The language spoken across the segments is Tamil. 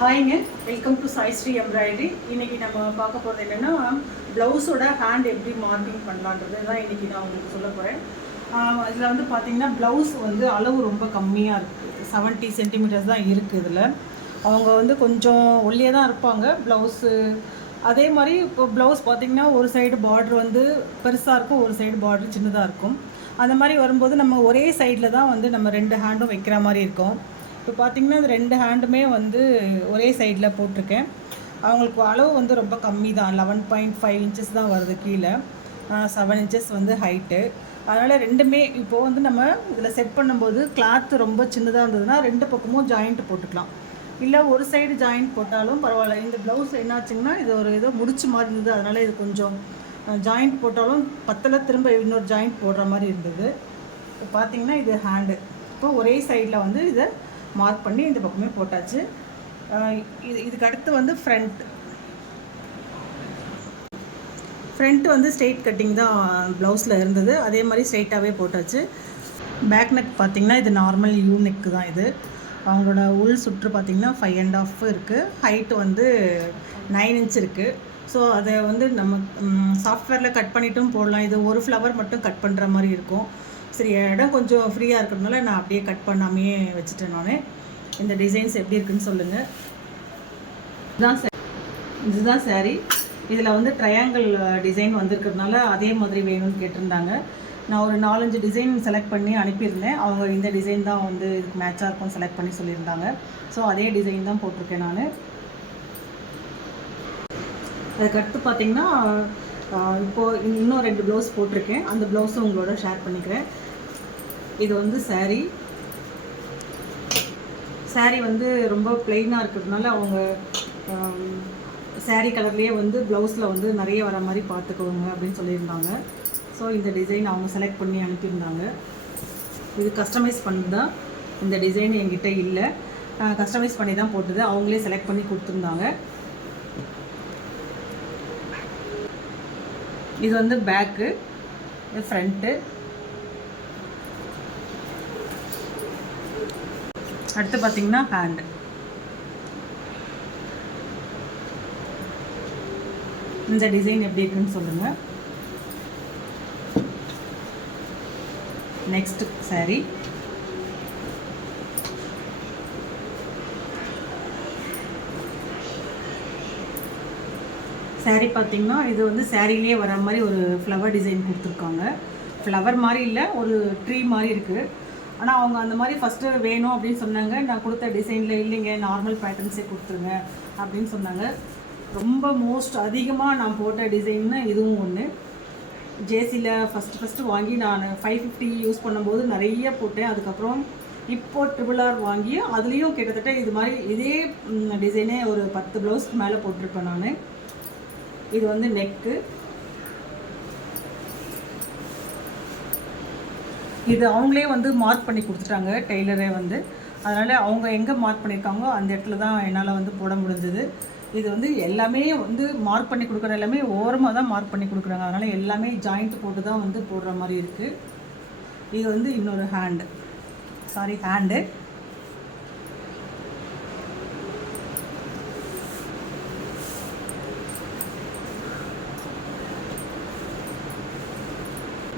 ஹாய்ங்க, வெல்கம் டு சாய்ஸ்ரீ எம்ப்ராய்டரி. இன்றைக்கி நம்ம பார்க்க போகிறது என்னென்னா, ப்ளவுஸோட ஹேண்ட் எப்படி மார்க்கிங் பண்ணலான்றது தான் இன்றைக்கி நான் உங்களுக்கு சொல்ல போகிறேன். இதில் வந்து பார்த்திங்கன்னா ப்ளவுஸ் வந்து அளவு ரொம்ப கம்மியாக இருக்குது. 70 சென்டிமீட்டர்ஸ் தான் இருக்குது. இதில் அவங்க வந்து கொஞ்சம் ஒல்லியாக தான் இருப்பாங்க. ப்ளவுஸு அதே மாதிரி இப்போ ப்ளவுஸ் பார்த்திங்கன்னா ஒரு சைடு பார்ட்ரு வந்து பெருசாக இருக்கும், ஒரு சைடு பார்ட்ரு சின்னதாக இருக்கும். அந்த மாதிரி வரும்போது நம்ம ஒரே சைடில் தான் வந்து நம்ம 2 ஹேண்டும் வைக்கிற மாதிரி இருக்கும். இப்போ பார்த்திங்கன்னா இது 2 ஹேண்டுமே வந்து ஒரே சைடில் போட்டிருக்கேன். அவங்களுக்கு அளவு வந்து ரொம்ப கம்மி தான், 11.5 இன்ச்சஸ் தான் வருது. கீழே 7 இன்ச்சஸ் வந்து ஹைட்டு. அதனால் ரெண்டுமே இப்போது வந்து நம்ம இதில் செட் பண்ணும்போது கிளாத்து ரொம்ப சின்னதாக இருந்ததுன்னா 2 பக்கமும் ஜாயிண்ட் போட்டுக்கலாம், இல்லை ஒரு சைடு ஜாயிண்ட் போட்டாலும் பரவாயில்ல. இந்த ப்ளவுஸ் என்னாச்சுங்கன்னா இது ஒரு ஏதோ முடிச்சு மாதிரி இருந்தது, அதனால் இது கொஞ்சம் ஜாயிண்ட் போட்டாலும் பத்தில் திரும்ப இன்னொரு ஜாயிண்ட் போடுற மாதிரி இருந்தது. இப்போ பார்த்திங்கன்னா இது ஹேண்டு. இப்போ ஒரே சைடில் வந்து இதை மார்க் பண்ணி இந்த பக்கமே போட்டாச்சு. இதுக்கு அடுத்து வந்து ஃப்ரண்ட் வந்து ஸ்ட்ரெயிட் கட்டிங் தான் ப்ளவுஸில் இருந்தது, அதே மாதிரி ஸ்ட்ரெயிட்டாகவே போட்டாச்சு. பேக் நெக் பார்த்திங்கன்னா இது நார்மல் யூ நெக்கு தான். இது அவங்களோட உள் சுற்று பார்த்திங்கன்னா 5.5 இருக்குது. ஹைட்டு வந்து 9 இன்ச் இருக்குது. ஸோ அதை வந்து நம்ம சாஃப்ட்வேரில் கட் பண்ணிட்டும் போடலாம். இது ஒரு ஃப்ளவர் மட்டும் கட் பண்ணுற மாதிரி இருக்கும். சரி, இடம் கொஞ்சம் ஃப்ரீயாக இருக்கிறதுனால நான் அப்படியே கட் பண்ணாமையே வச்சுட்டேன். நான் இந்த டிசைன்ஸ் எப்படி இருக்குன்னு சொல்லுங்கள். இதுதான் சாரீ. இதில் வந்து ட்ரையாங்கிள் டிசைன் வந்திருக்கிறதுனால அதே மாதிரி வேணும்னு கேட்டிருந்தாங்க. நான் ஒரு 4-5 டிசைன் செலக்ட் பண்ணி அனுப்பியிருந்தேன். அவங்க இந்த டிசைன் தான் வந்து இதுக்கு மேட்சாக இருக்கும் செலக்ட் பண்ணி சொல்லியிருந்தாங்க. ஸோ அதே டிசைன் தான் போட்டிருக்கேன் நான். அதுக்கடுத்து பார்த்திங்கன்னா இப்போது இன்னும் 2 ப்ளவுஸ் போட்டிருக்கேன். அந்த ப்ளவுஸும் உங்களோட ஷேர் பண்ணிக்கிறேன். இது வந்து சாரீ வந்து ரொம்ப பிளெயினாக இருக்கிறதுனால அவங்க சாரீ கலர்லேயே வந்து ப்ளவுஸில் வந்து நிறைய வர மாதிரி பார்த்துக்கோங்க அப்படின்னு சொல்லியிருந்தாங்க. ஸோ இந்த டிசைன் அவங்க செலக்ட் பண்ணி அனுப்பியிருந்தாங்க. இது கஸ்டமைஸ் பண்ணி தான், இந்த டிசைன் என்கிட்ட இல்லை, கஸ்டமைஸ் பண்ணி தான் போட்டது. அவங்களே செலக்ட் பண்ணி கொடுத்துருந்தாங்க. இது வந்து பேக்கு, இது ஃப்ரண்ட்டு. அடுத்து பார்த்திங்கன்னா ஹேண்டு. இந்த டிசைன் எப்படி இருக்குன்னு சொல்லுங்கள். நெக்ஸ்ட் சாரீ. சாரீ பார்த்திங்கன்னா இது வந்து சாரீலேயே வர மாதிரி ஒரு ஃப்ளவர் டிசைன் கொடுத்துருக்காங்க. ஃப்ளவர் மாதிரி இல்லை, ஒரு ட்ரீ மாதிரி இருக்குது. ஆனால் அவங்க அந்த மாதிரி ஃபஸ்ட்டு வேணும் அப்படின்னு சொன்னாங்க. நான் கொடுத்த டிசைனில் இல்லைங்க, நார்மல் பேட்டர்ன்ஸே கொடுத்துருங்க அப்படின்னு சொன்னாங்க. ரொம்ப மோஸ்ட் அதிகமாக நான் போட்ட டிசைன்னா இதுவும் ஒன்று. ஜேசியில் ஃபஸ்ட்டு வாங்கி நான் 550 யூஸ் பண்ணும்போது நிறைய போட்டேன். அதுக்கப்புறம் இப்போ RRR வாங்கி அதுலேயும் கிட்டத்தட்ட இது மாதிரி இதே டிசைனே ஒரு 10 ப்ளவுஸ்க்கு மேலே போட்டிருப்பேன் நான். இது வந்து நெக்கு. இது அவங்களே வந்து மார்க் பண்ணி கொடுத்துட்டாங்க, டெய்லரே வந்து. அதனால் அவங்க எங்கே மார்க் பண்ணியிருக்காங்களோ அந்த இடத்துல தான் என்னால் வந்து போட முடிஞ்சது. இது வந்து எல்லாமே வந்து மார்க் பண்ணி கொடுக்குற எல்லாமே ஓரமாக தான் மார்க் பண்ணி கொடுக்குறாங்க. அதனால் எல்லாமே ஜாயிண்ட் போட்டு தான் வந்து போடுற மாதிரி இருக்குது. இது வந்து இன்னொரு ஹேண்டு.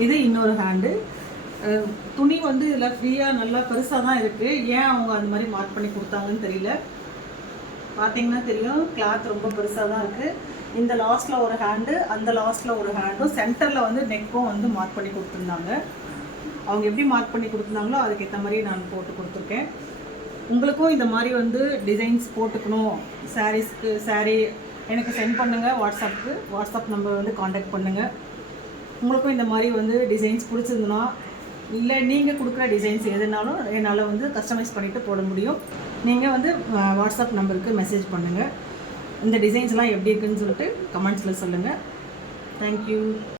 இது இன்னொரு ஹேண்டு. துணி வந்து இதில் ஃப்ரீயாக நல்லா பெருசாக தான் இருக்குது. ஏன் அவங்க அந்த மாதிரி மார்க் பண்ணி கொடுத்தாங்கன்னு தெரியல. பார்த்திங்கன்னா தெரியும், கிளாத் ரொம்ப பெருசாக தான் இருக்குது. இந்த லாஸ்ட்டில் ஒரு ஹேண்டு, அந்த லாஸ்ட்டில் ஒரு ஹேண்டும், சென்டரில் வந்து நெக்கும் வந்து மார்க் பண்ணி கொடுத்துருந்தாங்க. அவங்க எப்படி மார்க் பண்ணி கொடுத்துருந்தாங்களோ அதுக்கேற்ற மாதிரி நான் போட்டு கொடுத்துருக்கேன். உங்களுக்கும் இந்த மாதிரி வந்து டிசைன்ஸ் போட்டுக்கணும் சாரீஸ்க்கு, சாரீ எனக்கு சென்ட் பண்ணுங்கள். வாட்ஸ்அப் நம்பர் வந்து காண்டாக்ட் பண்ணுங்கள். உங்களுக்கும் இந்த மாதிரி வந்து டிசைன்ஸ் பிடிச்சிருந்துன்னா, இல்லை நீங்கள் கொடுக்குற டிசைன்ஸ் எதுனாலும் என்னால் வந்து கஸ்டமைஸ் பண்ணிவிட்டு போட முடியும். நீங்கள் வந்து வாட்ஸ்அப் நம்பருக்கு மெசேஜ் பண்ணுங்கள். இந்த டிசைன்ஸ்லாம் எப்படி இருக்குதுன்னு சொல்லிட்டு கமெண்ட்ஸில் சொல்லுங்கள். தேங்க்யூ.